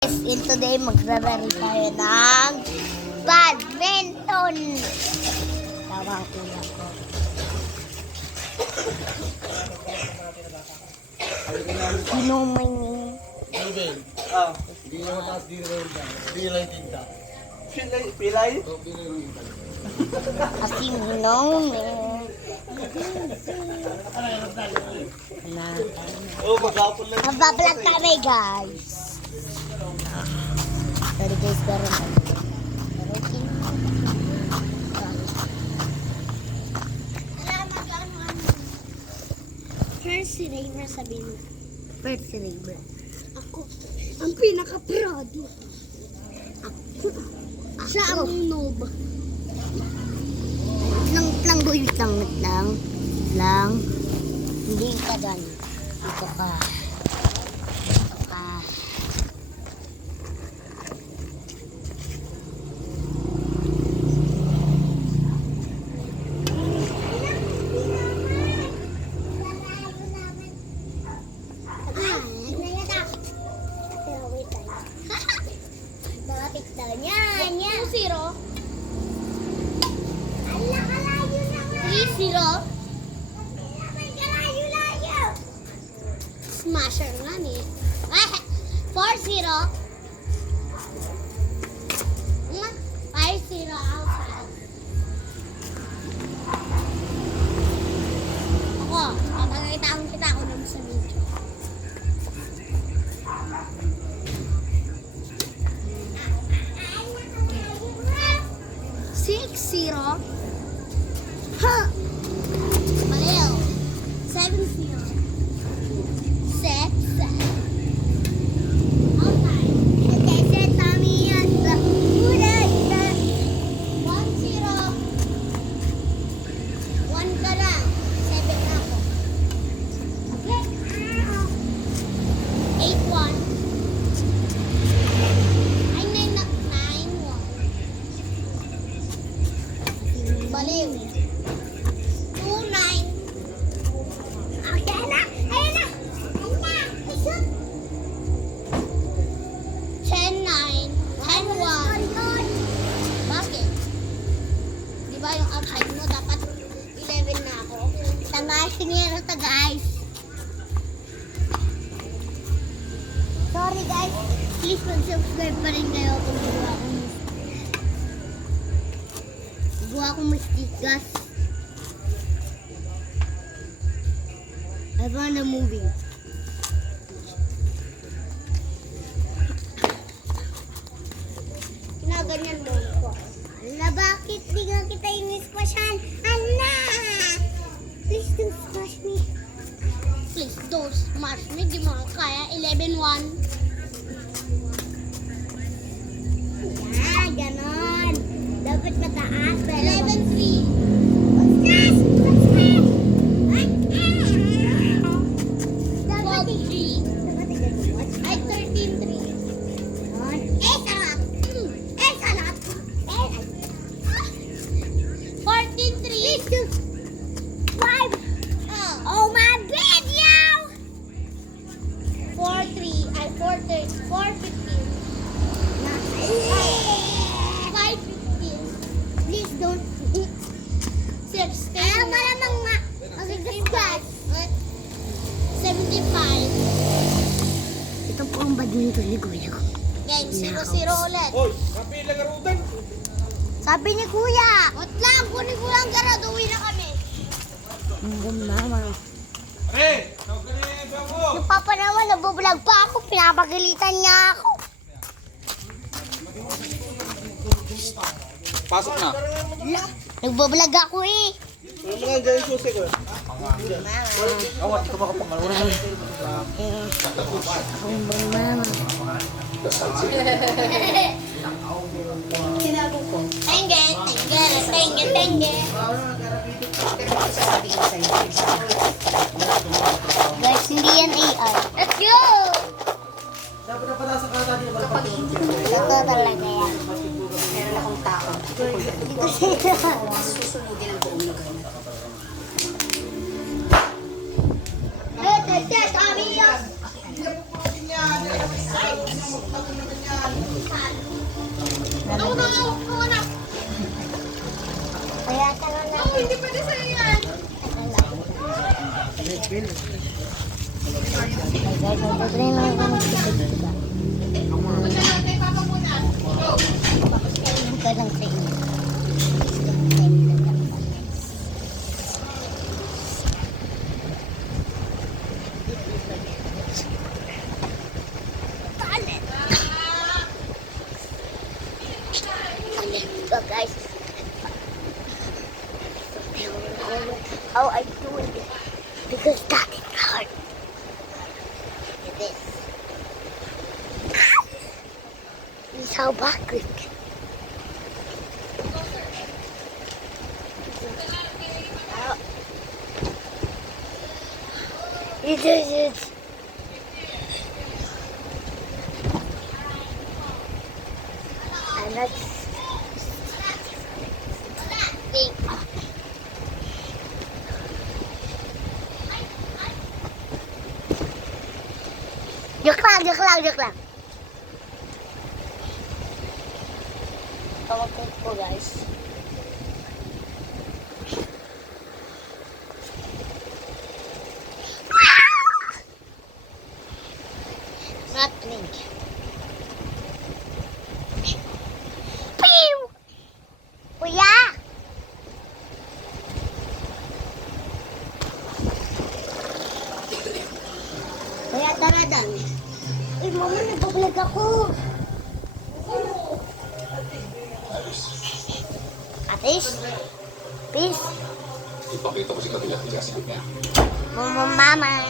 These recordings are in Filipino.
And today maglalaro tayo ng badminton. Tawa ang kuya ko. Sinumay niya. Ruben. Ah, hindi niya mataas din rin ka. Pilay tinta. Pilay? Oo, pilay rin tinta. Kasi sinumay. Oo, magkapon lang. Mabablog kami guys. Sorry guys, pero First si Raver sabihin mo. First si Raver. Ako. Ang pinaka-prado. Ako. Siya ang noob. Wait lang. Hindi ka dyan. Ito ka. Bakit daw niyan? 2-0. Ala, kalayo naman. 3-0. Kalayo. Smasher nga ni. 4-0. 5-0 outside. Ako, papagalitaan kita ako naman sa video. Ha! Maliw. 7-0. 6. Outside. Okay, Tommy at the 1-0. 1 ka lang. 7 na ako. Okay. 8-1. Ay, 9-1. Baliw. 2-9. Okay na. Ayun na. Isot. 10-9. 10-1. Bakit? Di ba yung outside mo dapat 11 na ako? Tamasin niya ito guys. Sorry guys. Please mag-subscribe pa rin kayo kung gawa akong mastigas. I found a movie. Kinaganyan mo ko. Ala, bakit di nga kita in-squashan? Ala! Please don't smash me. Please don't smash me. Di mo kaya. 11-1. Yeah, ganon. Dapat mataas. 11-3. Smash! Smash! 12-3. Ay, 13-3. Sarap! Sarap! 14-3. 5. Oh, my video! 4-3. Ay, 4-15. 5-15. Please don't. 16. Ayaw malamang nga. Mag-discuss. 75. Ito po ang badminton ni Kuya. Game 0-0 ulit. Hoy, kapi lang garutan. Sabi ni Kuya. Wait lang, kunin ko lang garado. Uwi na kami. Mama. Hey, tawag ka na yung iba mo. Yung papa naman, nabubulag pa ako. Pinapagalitan niya ako. Pasok na. Nagbablog ako eh. Ano mga dyan yung susi ko? Awat, di ka makapangalura. Akong mama. Tenge. Guys, hindi yan AI. Let's go! Dapat na pala sa kata niya. Ito talaga yan. Meron akong tao. Dito sila. Susunodin ang buong lugar na. Hey, Tommy! Kaya tara na. Hindi pwede sa'yo yan. Magdadry na ako magkikita. Papakainin ka lang sa inyo. So guys, how I do it because that is hard. Look at this. This is how backward. It is it. And that's big. Joke lang. Tawag ko po guys. Ratling. Pew! Kuya! Kaya tara dan. Uy, mama, nagbablog ako. Atis? Peace? Ipakita ko si Kabila niya. Mama.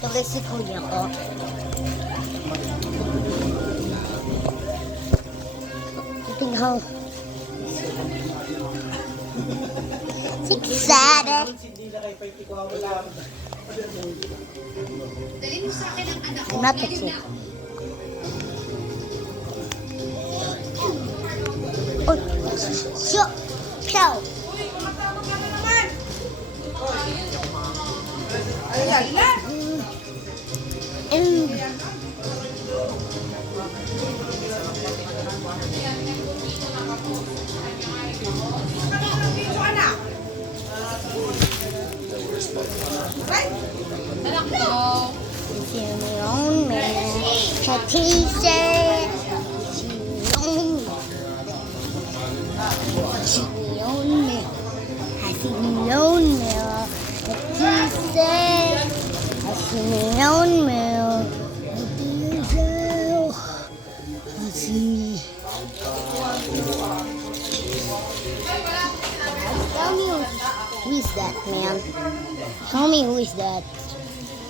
Ito si kuya ko. Tingnan. Siksada. Dali mo sa akin ang anak ko. Not the kid. Oh, show, show. Who is that, man? Tell me who is that?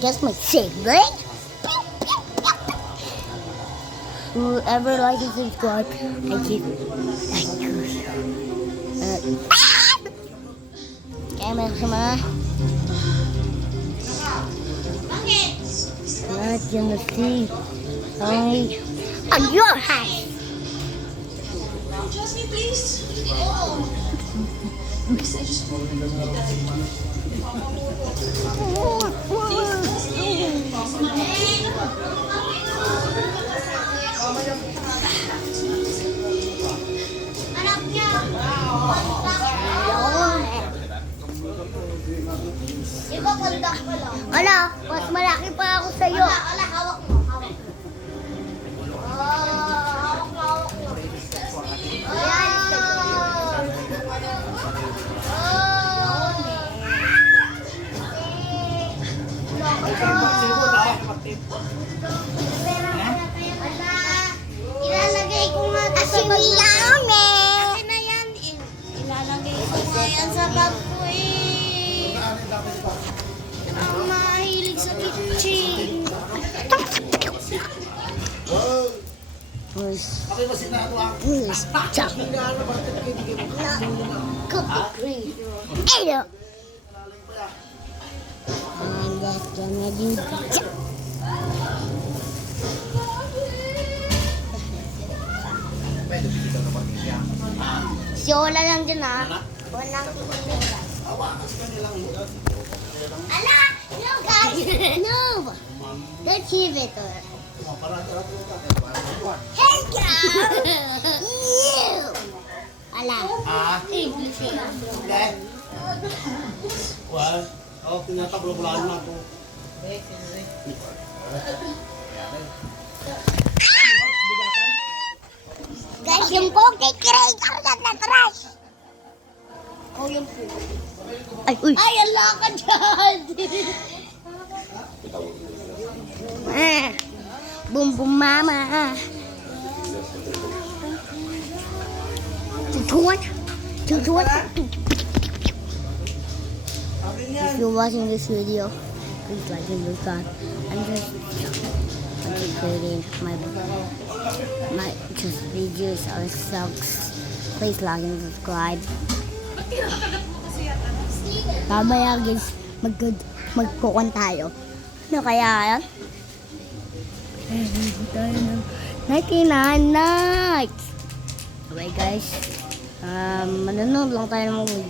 Just my sibling? Whoever likes and subscribe, I give. Kaya sama. Not gonna see only on your house. Trust me, please. Anak niya. Iba kontak ko lang. Ala, mas malaki pa ako sa'yo. Ala, hawak mo. Hawak mo. Hawak mo. Ayan. Ilalagay ko nga ito sa bag. Akin na yan eh. Ilalagay ko nga yan sa bag ko eh. Ang mahilig sa kitchen. Coffee cream. Edo. And that's gonna do the si Ola lang dyan ha. Walang kuligan. Ala! No guys! No! That's elevator. Hey! Ala. English yun. Hindi. Well, tinatablo-bulaan na ako. Guys, yung cookie creator na trash. Oh, yung po. Ay, uy. Ay, ala ka dyan. Boom, boom, mama. Tutuan. Tutuan. If you're watching this video, please like and subscribe. I'm just creating my just videos or songs. Please like and subscribe. Mamaya guys, magkukuhan tayo. Ano kaya yan? Tayo ng 99 nights. Okay guys, manonood lang tayo ng mga